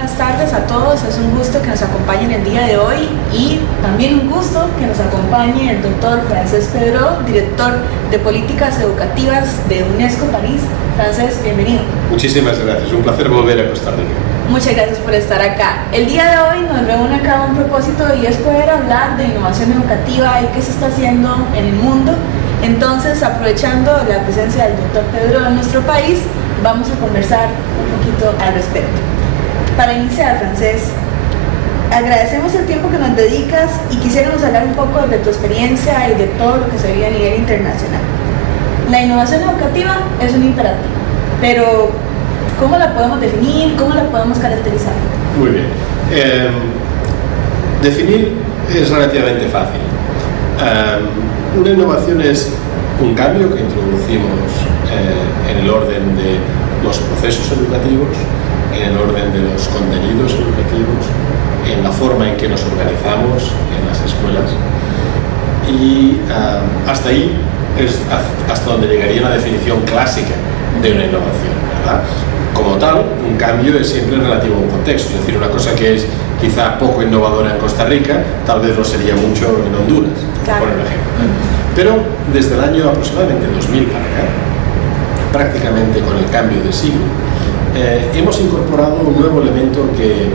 buenas tardes a todos. Es un gusto que nos acompañen el día de hoy y también un gusto que nos acompañe el doctor Francesc Pedró, director de Políticas Educativas de UNESCO París. Francesc, bienvenido. Muchísimas gracias, un placer volver a Costa Rica. Muchas gracias por estar acá. El día de hoy nos reúne acá un propósito y es poder hablar de innovación educativa y qué se está haciendo en el mundo. Entonces, aprovechando la presencia del doctor Pedró en nuestro país, vamos a conversar un poquito al respecto. Para iniciar, Francesc, agradecemos el tiempo que nos dedicas y quisiéramos hablar un poco de tu experiencia y de todo lo que se vive a nivel internacional. La innovación educativa es un imperativo, pero ¿cómo la podemos definir? ¿Cómo la podemos caracterizar? Muy bien. Definir es relativamente fácil. Una innovación es un cambio que introducimos en el orden de los procesos educativos, en el orden de los contenidos educativos, en la forma en que nos organizamos en las escuelas. Y hasta ahí es hasta donde llegaría la definición clásica de una innovación, ¿verdad? Como tal, un cambio es siempre relativo a un contexto, es decir, una cosa que es quizá poco innovadora en Costa Rica, tal vez lo sería mucho en Honduras, claro, por ejemplo. Pero desde el año aproximadamente 2000 para acá, prácticamente con el cambio de siglo, hemos incorporado un nuevo elemento que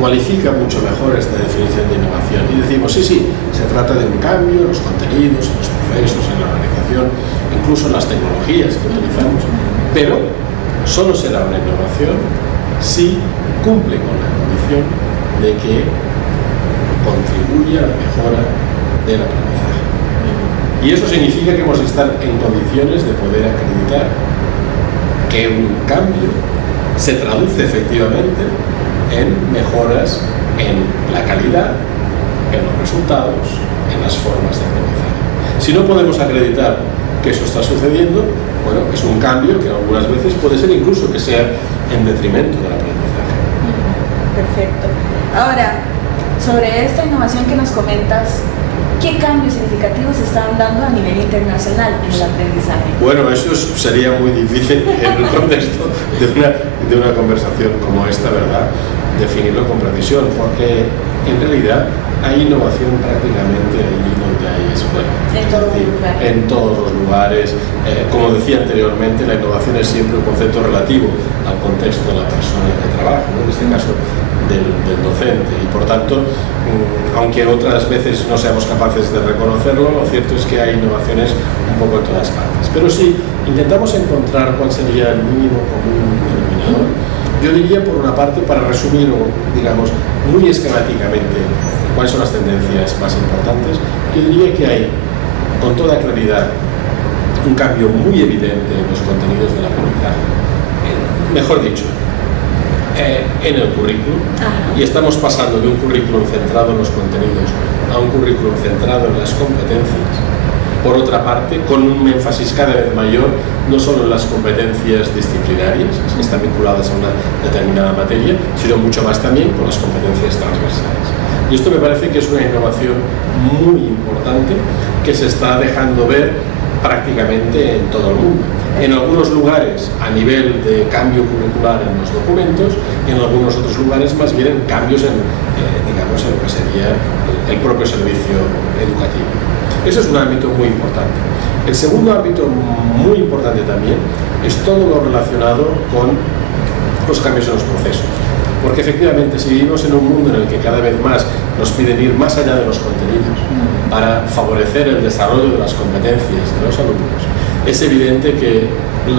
cualifica mucho mejor esta definición de innovación y decimos, sí, se trata de un cambio en los contenidos, en los procesos, en la organización, incluso en las tecnologías que utilizamos, pero solo será una innovación si cumple con la condición de que contribuye a la mejora del aprendizaje. Y eso significa que hemos de estar en condiciones de poder acreditar que un cambio se traduce efectivamente en mejoras en la calidad, en los resultados, en las formas de aprendizaje. Si no podemos acreditar que eso está sucediendo, bueno, es un cambio que algunas veces puede ser incluso que sea en detrimento del aprendizaje. Perfecto. Ahora, sobre esta innovación que nos comentas, ¿qué cambios significativos se están dando a nivel internacional en el aprendizaje? Bueno, eso sería muy difícil en el contexto de una conversación como esta, ¿verdad? Definirlo con precisión, porque en realidad hay innovación prácticamente allí donde hay escuela. En todos los lugares. Como decía anteriormente, la innovación es siempre un concepto relativo al contexto de la persona que trabaja, ¿no? En este caso del docente, y por tanto, aunque otras veces no seamos capaces de reconocerlo, lo cierto es que hay innovaciones un poco en todas partes. Pero si intentamos encontrar cuál sería el mínimo común denominador, yo diría, por una parte, para resumir, digamos, muy esquemáticamente cuáles son las tendencias más importantes, yo diría que hay, con toda claridad, un cambio muy evidente en los contenidos del aprendizaje. Mejor dicho, en el currículum, y estamos pasando de un currículum centrado en los contenidos a un currículum centrado en las competencias. Por otra parte, con un énfasis cada vez mayor, no solo en las competencias disciplinarias, que están vinculadas a una determinada materia, sino mucho más también con las competencias transversales. Y esto me parece que es una innovación muy importante que se está dejando ver prácticamente en todo el mundo. En algunos lugares a nivel de cambio curricular en los documentos, en algunos otros lugares más bien en cambios digamos, en lo que sería el propio servicio educativo. Eso es un ámbito muy importante. El segundo ámbito muy importante también es todo lo relacionado con los cambios en los procesos. Porque efectivamente, si vivimos en un mundo en el que cada vez más nos piden ir más allá de los contenidos para favorecer el desarrollo de las competencias de los alumnos, es evidente que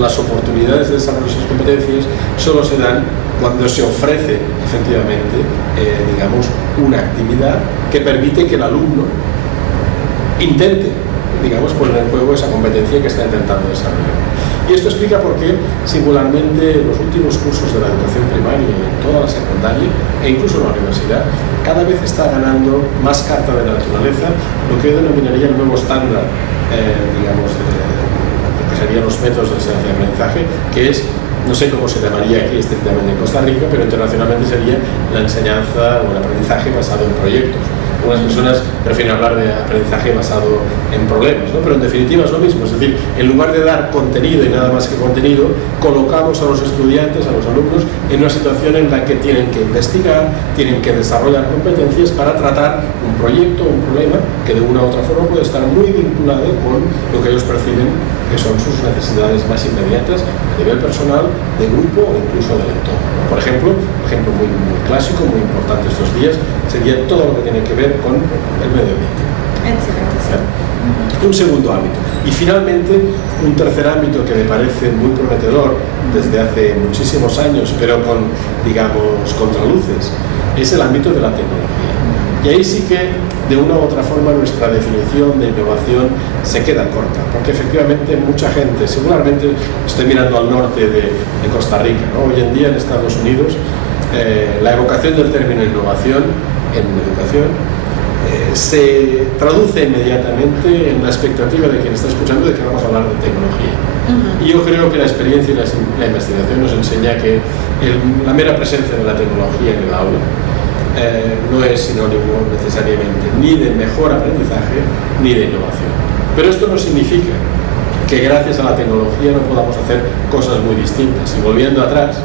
las oportunidades de desarrollo de esas competencias solo se dan cuando se ofrece efectivamente, digamos, una actividad que permite que el alumno intente, digamos, poner en juego esa competencia que está intentando desarrollar. Y esto explica por qué, singularmente, los últimos cursos de la educación primaria, en toda la secundaria e incluso en la universidad, cada vez está ganando más carta de la naturaleza, lo que yo denominaría el nuevo estándar, digamos, de lo que serían los métodos de enseñanza y aprendizaje, que es, no sé cómo se llamaría aquí estrictamente en Costa Rica, pero internacionalmente sería la enseñanza o el aprendizaje basado en proyectos. Algunas personas prefieren hablar de aprendizaje basado en problemas, ¿no? Pero en definitiva es lo mismo, es decir, en lugar de dar contenido y nada más que contenido, colocamos a los estudiantes, a los alumnos, en una situación en la que tienen que investigar, tienen que desarrollar competencias para tratar un proyecto, un problema que de una u otra forma puede estar muy vinculado con lo que ellos perciben que son sus necesidades más inmediatas a nivel personal, de grupo o incluso del entorno, ¿no? Por ejemplo, un ejemplo muy clásico, muy importante estos días, sería todo lo que tiene que ver con el medio ambiente. Excelente, sí. Un segundo ámbito. Y finalmente, un tercer ámbito que me parece muy prometedor desde hace muchísimos años, pero con, digamos, contraluces, es el ámbito de la tecnología. Y ahí sí que, de una u otra forma, nuestra definición de innovación se queda corta, porque efectivamente mucha gente, singularmente estoy mirando al norte de Costa Rica, ¿no? Hoy en día en Estados Unidos, la evocación del término innovación en educación se traduce inmediatamente en la expectativa de quien está escuchando de que vamos a hablar de tecnología. Y yo creo que la experiencia y la investigación nos enseña que la mera presencia de la tecnología en el aula no es sinónimo necesariamente ni de mejor aprendizaje ni de innovación. Pero esto no significa que gracias a la tecnología no podamos hacer cosas muy distintas. Y volviendo atrás,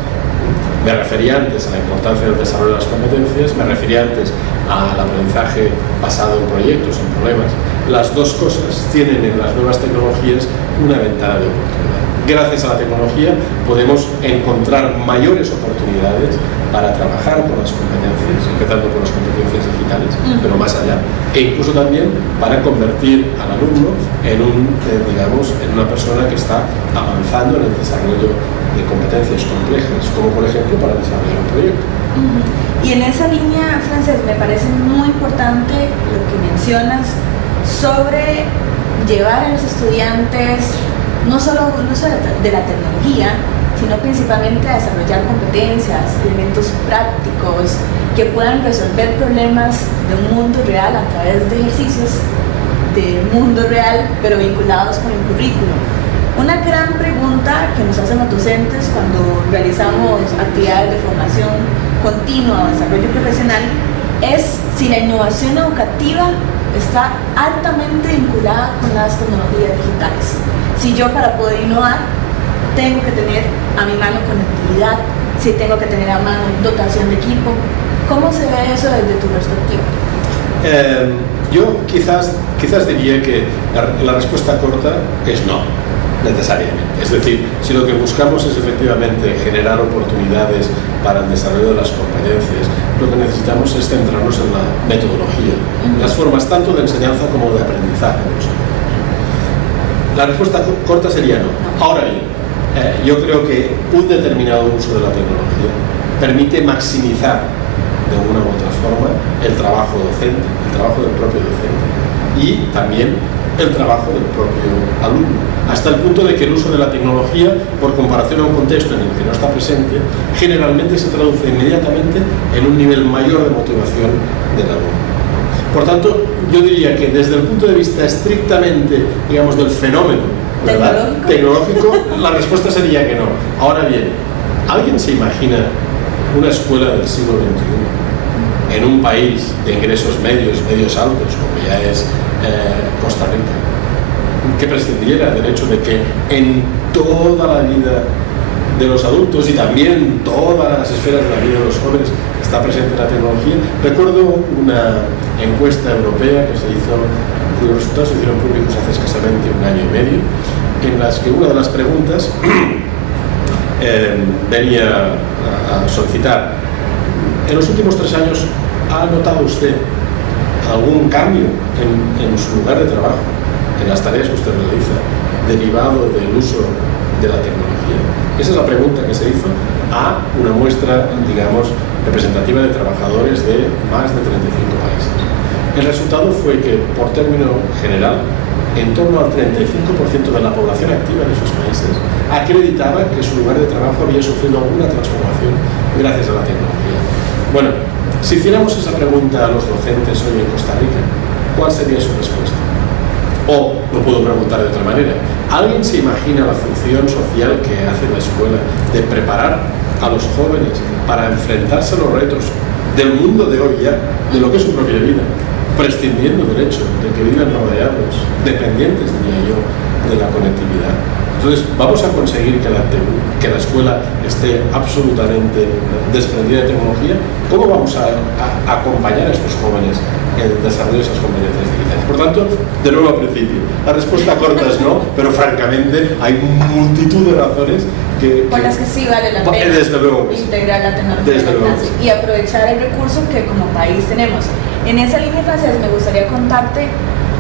me refería antes a la importancia del desarrollo de las competencias, me refería antes al aprendizaje basado en proyectos, en problemas. Las dos cosas tienen en las nuevas tecnologías una ventana de oportunidad. Gracias a la tecnología podemos encontrar mayores oportunidades para trabajar con las competencias, empezando con las competencias digitales, pero más allá, e incluso también para convertir al alumno en en una persona que está avanzando en el desarrollo de competencias complejas, como por ejemplo para desarrollar un proyecto. Y en esa línea, Francesc, me parece muy importante lo que mencionas sobre llevar a los estudiantes no solo el uso de la tecnología, sino principalmente a desarrollar competencias, elementos prácticos que puedan resolver problemas de un mundo real a través de ejercicios del mundo real, pero vinculados con el currículo. Una gran pregunta que nos hacen los docentes cuando realizamos actividades de formación continua o desarrollo profesional es si la innovación educativa está altamente vinculada con las tecnologías digitales. Si yo, para poder innovar, tengo que tener a mi mano conectividad, si tengo que tener a mano dotación de equipo. ¿Cómo se ve eso desde tu perspectiva? Yo quizás diría que la respuesta corta es no, necesariamente. Es decir, si lo que buscamos es efectivamente generar oportunidades para el desarrollo de las competencias, lo que necesitamos es centrarnos en la metodología, las formas tanto de enseñanza como de aprendizaje de los alumnos. La respuesta corta sería no. Ahora bien, yo creo que un determinado uso de la tecnología permite maximizar de una u otra forma el trabajo docente, el trabajo del propio docente y también el trabajo del propio alumno, hasta el punto de que el uso de la tecnología, por comparación a un contexto en el que no está presente, generalmente se traduce inmediatamente en un nivel mayor de motivación del alumno. Por tanto, yo diría que desde el punto de vista estrictamente, digamos, del fenómeno, ¿verdad?, tecnológico, la respuesta sería que no. Ahora bien, ¿alguien se imagina una escuela del siglo XXI en un país de ingresos medios altos, como ya es Costa Rica, que prescindiera del hecho de que en toda la vida de los adultos y también todas las esferas de la vida de los jóvenes está presente la tecnología? Recuerdo una encuesta europea que se hizo, cuyos resultados se hicieron públicos hace escasamente un año y medio, en las que una de las preguntas venía a solicitar: en los últimos 3 años, ¿ha notado usted algún cambio en su lugar de trabajo, en las tareas que usted realiza, derivado del uso de la tecnología? Esa es la pregunta que se hizo a una muestra, digamos, representativa de trabajadores de más de 35 países. El resultado fue que, por término general, en torno al 35% de la población activa en esos países acreditaba que su lugar de trabajo había sufrido alguna transformación gracias a la tecnología. Bueno, si hiciéramos esa pregunta a los docentes hoy en Costa Rica, ¿cuál sería su respuesta? O lo puedo preguntar de otra manera: ¿alguien se imagina la función social que hace la escuela de preparar a los jóvenes para enfrentarse a los retos del mundo de hoy ya, de lo que es su propia vida, prescindiendo del hecho de que viven rodeados, dependientes, diría yo, de la conectividad. Entonces, vamos a conseguir que la escuela esté absolutamente desprendida de tecnología. ¿Cómo vamos a acompañar a estos jóvenes en el desarrollo de esas competencias digitales? Por tanto, de nuevo al principio, la respuesta corta es no, pero francamente hay multitud de razones por las que sí vale la pena desde luego, integrar la tecnología en la clase y aprovechar el recurso que como país tenemos. En esa línea, Francés, me gustaría contarte.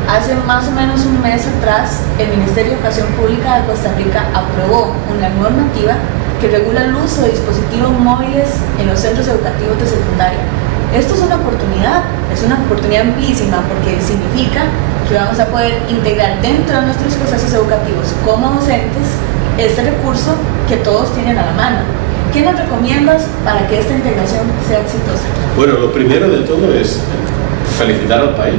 Hace más o menos un mes atrás, el Ministerio de Educación Pública de Costa Rica aprobó una normativa que regula el uso de dispositivos móviles en los centros educativos de secundaria. Esto es una oportunidad amplísima porque significa que vamos a poder integrar dentro de nuestros procesos educativos como docentes este recurso que todos tienen a la mano. ¿Qué nos recomiendas para que esta integración sea exitosa? Bueno, lo primero de todo es felicitar al país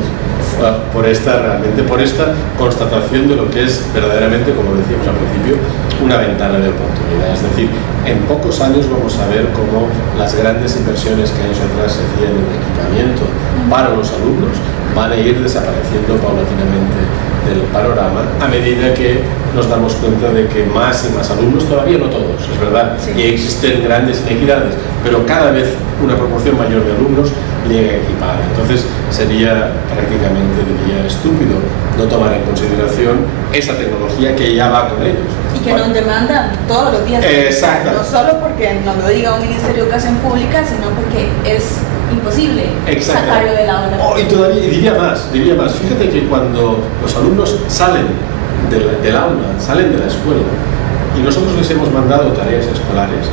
por esta constatación de lo que es verdaderamente, como decíamos al principio, una ventana de oportunidad. Es decir, en pocos años vamos a ver cómo las grandes inversiones que años atrás se hacían en equipamiento para los alumnos van a ir desapareciendo paulatinamente del panorama a medida que nos damos cuenta de que más y más alumnos, todavía no todos, es verdad, sí, y existen grandes inequidades, pero cada vez una proporción mayor de alumnos llega equipada. Entonces sería prácticamente, diría, estúpido no tomar en consideración esa tecnología que ya va con ellos. Y que nos demandan todos los días. Exacto. No solo porque nos lo diga un Ministerio de Educación Pública, sino porque es imposible sacarlo del aula. Y todavía diría más. Fíjate que cuando los alumnos salen del aula, salen de la escuela, y nosotros les hemos mandado tareas escolares,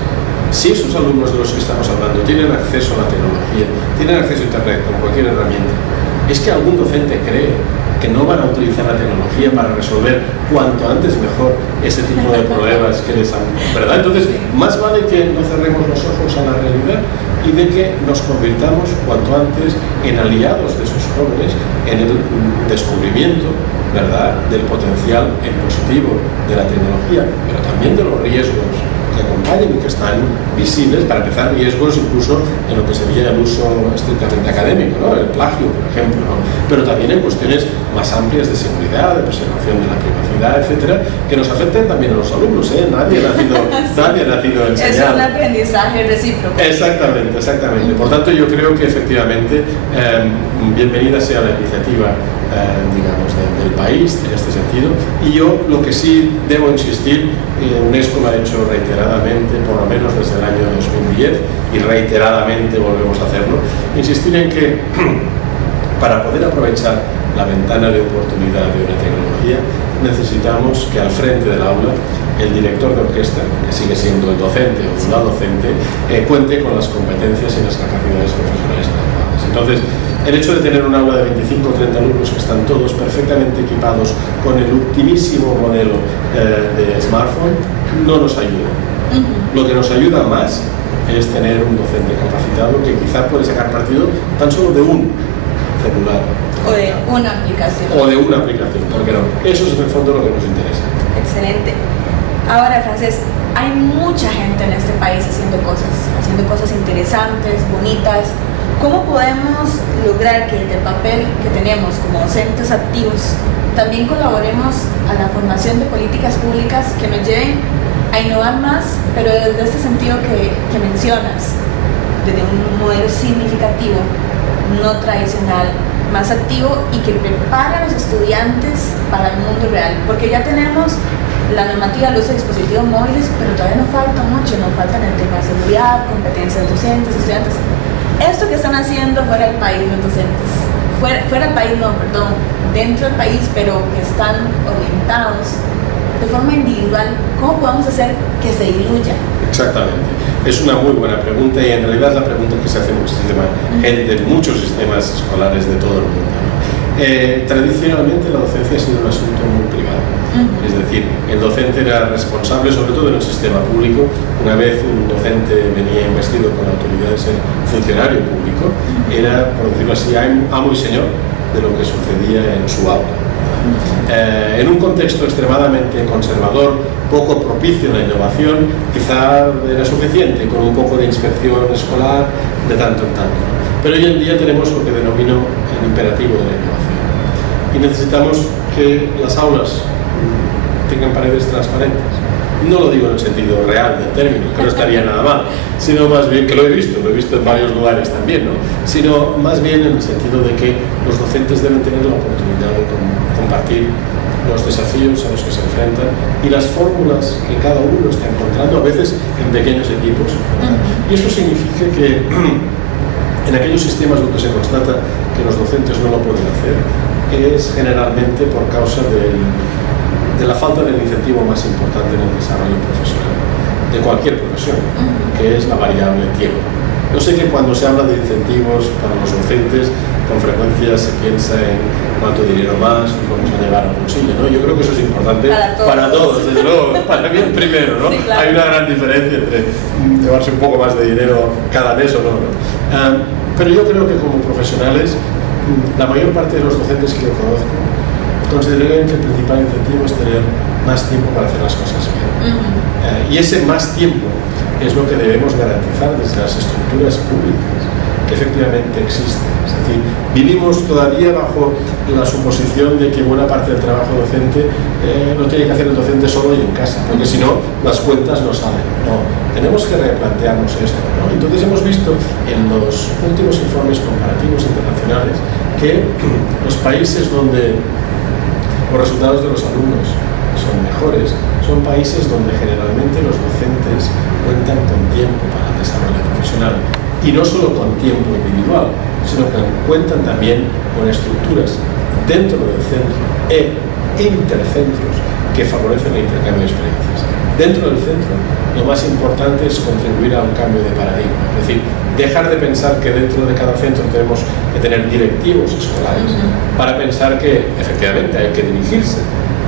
si esos alumnos de los que estamos hablando tienen acceso a la tecnología, tienen acceso a Internet como cualquier herramienta, es que algún docente cree que no van a utilizar la tecnología para resolver cuanto antes mejor ese tipo de problemas que les han... ¿verdad? Entonces, más vale que no cerremos los ojos a la realidad y de que nos convirtamos cuanto antes en aliados de esos jóvenes en el descubrimiento, ¿verdad?, del potencial en positivo de la tecnología, pero también de los riesgos que acompañan y que están visibles, para empezar, riesgos incluso en lo que sería el uso estrictamente académico, ¿no?, el plagio, por ejemplo, ¿no?, pero también en cuestiones más amplias de seguridad, de preservación de la privacidad, etcétera, que nos afecten también a los alumnos, ¿eh? Nadie ha nacido enseñado. Es un aprendizaje recíproco. Exactamente. Por tanto, yo creo que efectivamente bienvenida sea la iniciativa digamos, del país en este sentido, y yo lo que sí debo insistir, UNESCO lo ha hecho reiteradamente, por lo menos desde el año 2010, y reiteradamente volvemos a hacerlo, insistir en que para poder aprovechar la ventana de oportunidad de una tecnología necesitamos que al frente del aula el director de orquesta, que sigue siendo el docente o la docente, cuente con las competencias y las capacidades profesionales adecuadas. Entonces, el hecho de tener un aula de 25 o 30 alumnos que están todos perfectamente equipados con el ultimísimo modelo de smartphone no nos ayuda. Lo que nos ayuda más es tener un docente capacitado que quizá puede sacar partido tan solo de un celular. O de una aplicación. ¿Por qué no? Eso es en el fondo lo que nos interesa. Excelente. Ahora, Francés, hay mucha gente en este país haciendo cosas interesantes, bonitas. ¿Cómo podemos lograr que desde el papel que tenemos como docentes activos también colaboremos a la formación de políticas públicas que nos lleven a innovar más, pero desde este sentido que mencionas, desde un modelo significativo, no tradicional, más activo y que prepare a los estudiantes para el mundo real? Porque ya tenemos la normativa del uso de dispositivos móviles, pero todavía nos falta mucho, nos faltan el tema de seguridad, competencias docentes, estudiantes. Esto que están haciendo fuera del país los docentes, fuera del país no, perdón, dentro del país, pero que están orientados de forma individual, ¿cómo podemos hacer que se diluya? Exactamente. Es una muy buena pregunta y en realidad es la pregunta que se hace en muchos sistemas escolares de todo el mundo. Tradicionalmente la docencia ha sido un asunto muy privado. Es decir, el docente era responsable, sobre todo en el sistema público. Una vez un docente venía investido con la autoridad de ser funcionario público, era, por decirlo así, amo y señor de lo que sucedía en su aula. En un contexto extremadamente conservador, poco propicio a la innovación, quizá era suficiente con un poco de inspección escolar de tanto en tanto. Pero hoy en día tenemos lo que denomino imperativo de la innovación. Y necesitamos que las aulas tengan paredes transparentes. No lo digo en el sentido real del término, que no estaría nada mal, sino más bien, que lo he visto en varios lugares también, ¿no? Sino más bien en el sentido de que los docentes deben tener la oportunidad de compartir los desafíos a los que se enfrentan y las fórmulas que cada uno está encontrando, a veces en pequeños equipos. Y esto significa que en aquellos sistemas donde se constata que los docentes no lo pueden hacer, es generalmente por causa de la falta del incentivo más importante en el desarrollo profesional, de cualquier profesión, que es la variable tiempo. Yo sé que cuando se habla de incentivos para los docentes, con frecuencia se piensa en cuánto dinero más nos vamos a llevar al bolsillo, ¿no? Yo creo que eso es importante para todos, desde luego, para mí el primero, ¿no? Sí, claro. Hay una gran diferencia entre llevarse un poco más de dinero cada mes o no, ¿no? Pero yo creo que como profesionales, la mayor parte de los docentes que yo conozco considerarían que el principal incentivo es tener más tiempo para hacer las cosas bien. Y ese más tiempo es lo que debemos garantizar desde las estructuras públicas que efectivamente existen. Es decir, vivimos todavía bajo la suposición de que buena parte del trabajo docente lo tiene que hacer el docente solo y en casa, porque si no, las cuentas no salen. No, tenemos que replantearnos esto, ¿no? Entonces hemos visto en los últimos informes comparativos internacionales que los países donde los resultados de los alumnos son mejores son países donde generalmente los docentes cuentan con tiempo para el desarrollo profesional. Y no solo con tiempo individual, sino que cuentan también con estructuras dentro del centro e intercentros que favorecen el intercambio de experiencias. Dentro del centro, lo más importante es contribuir a un cambio de paradigma, es decir, dejar de pensar que dentro de cada centro tenemos que tener directivos escolares para pensar que efectivamente hay que dirigirse,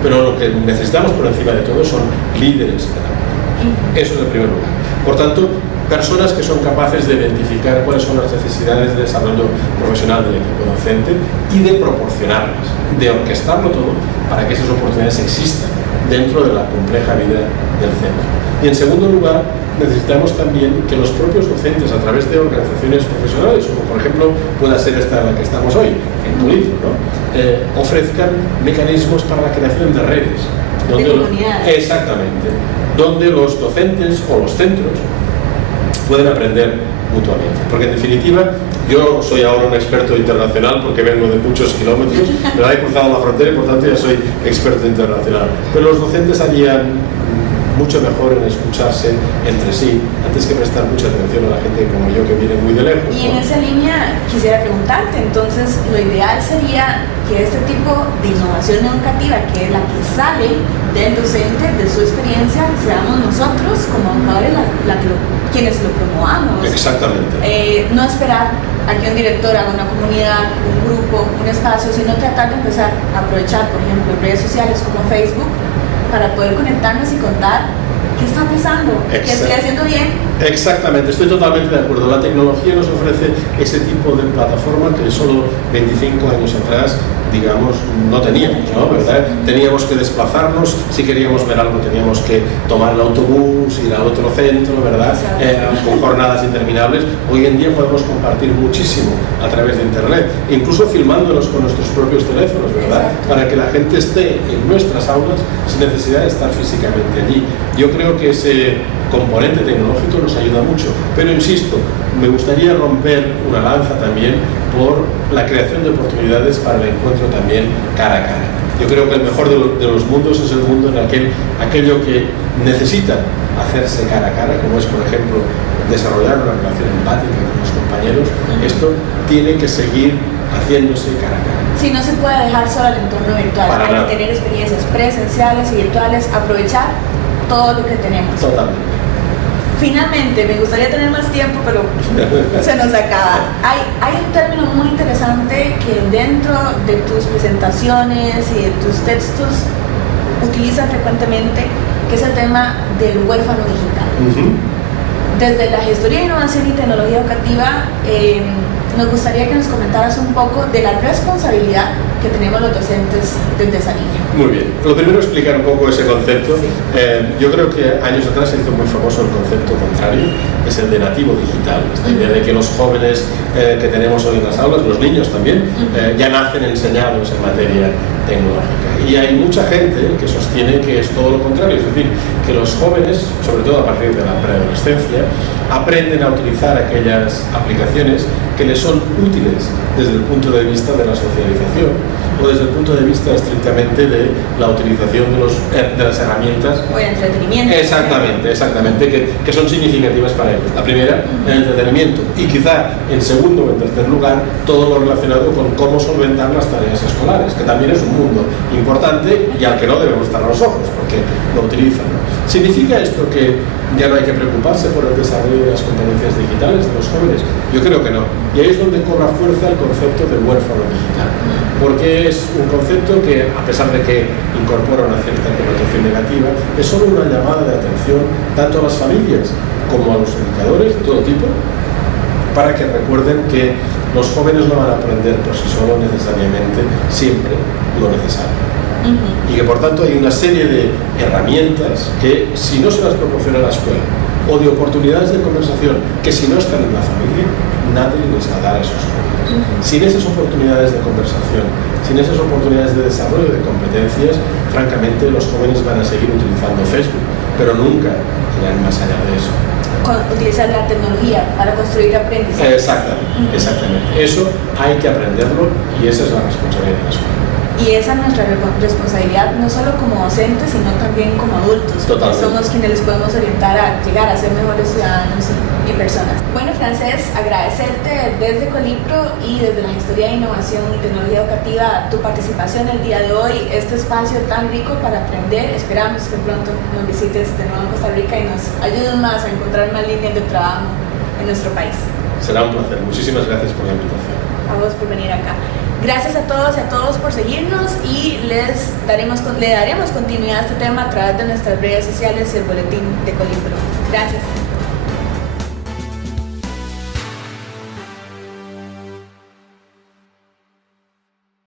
pero lo que necesitamos por encima de todo son líderes pedagógicos. Eso es el primer lugar. Por tanto, personas que son capaces de identificar cuáles son las necesidades de desarrollo profesional del equipo docente y de proporcionarlas, de orquestarlo todo para que esas oportunidades existan dentro de la compleja vida del centro. Y en segundo lugar, necesitamos también que los propios docentes, a través de organizaciones profesionales, como por ejemplo pueda ser esta en la que estamos hoy, en Tulitro, ¿no? Ofrezcan mecanismos para la creación de redes. Exactamente. Donde los docentes o los centros pueden aprender mutuamente. Porque en definitiva, yo soy ahora un experto internacional porque vengo de muchos kilómetros, pero he cruzado la frontera y por tanto ya soy experto internacional. Pero los docentes harían mucho mejor en escucharse entre sí, antes que prestar mucha atención a la gente como yo que viene muy de lejos. Y en esa línea quisiera preguntarte, entonces lo ideal sería que este tipo de innovación educativa, que es la que sale del docente, de su experiencia, seamos nosotros como educadores quienes lo promovamos. Exactamente. No esperar a que un director haga una comunidad, un grupo, un espacio, sino tratar de empezar a aprovechar, por ejemplo, redes sociales como Facebook, para poder conectarnos y contar qué está pasando, qué estoy haciendo bien. Exactamente, estoy totalmente de acuerdo. La tecnología nos ofrece ese tipo de plataforma que solo 25 años atrás, digamos, no teníamos, ¿no? ¿Verdad? Teníamos que desplazarnos, si queríamos ver algo teníamos que tomar el autobús, ir al otro centro, ¿verdad? Con jornadas interminables. Hoy en día podemos compartir muchísimo a través de internet, incluso filmándonos con nuestros propios teléfonos, ¿verdad? Para que la gente esté en nuestras aulas sin necesidad de estar físicamente allí. Yo creo que ese componente tecnológico nos ayuda mucho, pero insisto, me gustaría romper una lanza también por la creación de oportunidades para el encuentro también cara a cara. Yo creo que el mejor de los mundos es el mundo en aquello que necesita hacerse cara a cara, como es por ejemplo desarrollar una relación empática con los compañeros. Esto tiene que seguir haciéndose cara a cara. Si no se puede dejar solo el entorno virtual, hay que tener experiencias presenciales y virtuales, aprovechar todo lo que tenemos. Totalmente. Finalmente, me gustaría tener más tiempo, pero se nos acaba. Hay un término muy interesante que dentro de tus presentaciones y de tus textos utilizas frecuentemente, que es el tema del huérfano digital. Desde la gestoría de innovación y tecnología educativa, nos gustaría que nos comentaras un poco de la responsabilidad que tenemos los docentes desde esa línea. Muy bien. Lo primero es explicar un poco ese concepto. Sí. Yo creo que años atrás se hizo muy famoso el concepto contrario, es el de nativo digital. Esta idea de que los jóvenes que tenemos hoy en las aulas, los niños también, ya nacen enseñados en materia tecnológica. Y hay mucha gente que sostiene que es todo lo contrario, es decir, que los jóvenes, sobre todo a partir de la preadolescencia, aprenden a utilizar aquellas aplicaciones que les son útiles desde el punto de vista de la socialización o desde el punto de vista estrictamente de la utilización de las herramientas. O el entretenimiento. Exactamente, que son significativas para ellos. La primera, el entretenimiento, y quizá en segundo o en tercer lugar, todo lo relacionado con cómo solventar las tareas escolares, que también es un mundo importante y al que no debemos cerrar los ojos, porque lo utilizan, ¿no? ¿Significa esto que ya no hay que preocuparse por el desarrollo de las competencias digitales de los jóvenes? Yo creo que no. Y ahí es donde cobra fuerza el concepto de huérfano digital, porque es un concepto que, a pesar de que incorpora una cierta connotación negativa, es solo una llamada de atención tanto a las familias como a los educadores de todo tipo, para que recuerden que los jóvenes no van a aprender por sí solos necesariamente siempre lo necesario. Y que por tanto hay una serie de herramientas que, si no se las proporciona la escuela, o de oportunidades de conversación que, si no están en la familia, nadie les va a dar a esos jóvenes. Sin esas oportunidades de conversación, sin esas oportunidades de desarrollo de competencias, francamente los jóvenes van a seguir utilizando Facebook, pero nunca irán más allá de eso. Utilizar la tecnología para construir aprendizaje. Exactamente. Eso hay que aprenderlo y esa es la responsabilidad de la escuela. Y esa es nuestra responsabilidad, no solo como docentes, sino también como adultos. Totalmente. Somos quienes les podemos orientar a llegar a ser mejores ciudadanos y personas. Bueno, Francés, agradecerte desde Colipro y desde la Gestoría de Innovación y Tecnología Educativa tu participación el día de hoy, este espacio tan rico para aprender. Esperamos que pronto nos visites de nuevo en Costa Rica y nos ayudes más a encontrar más líneas de trabajo en nuestro país. Será un placer. Muchísimas gracias por la invitación. A vos por venir acá. Gracias a todos y a todos por seguirnos y le daremos continuidad a este tema a través de nuestras redes sociales y el boletín de Colipro. Gracias.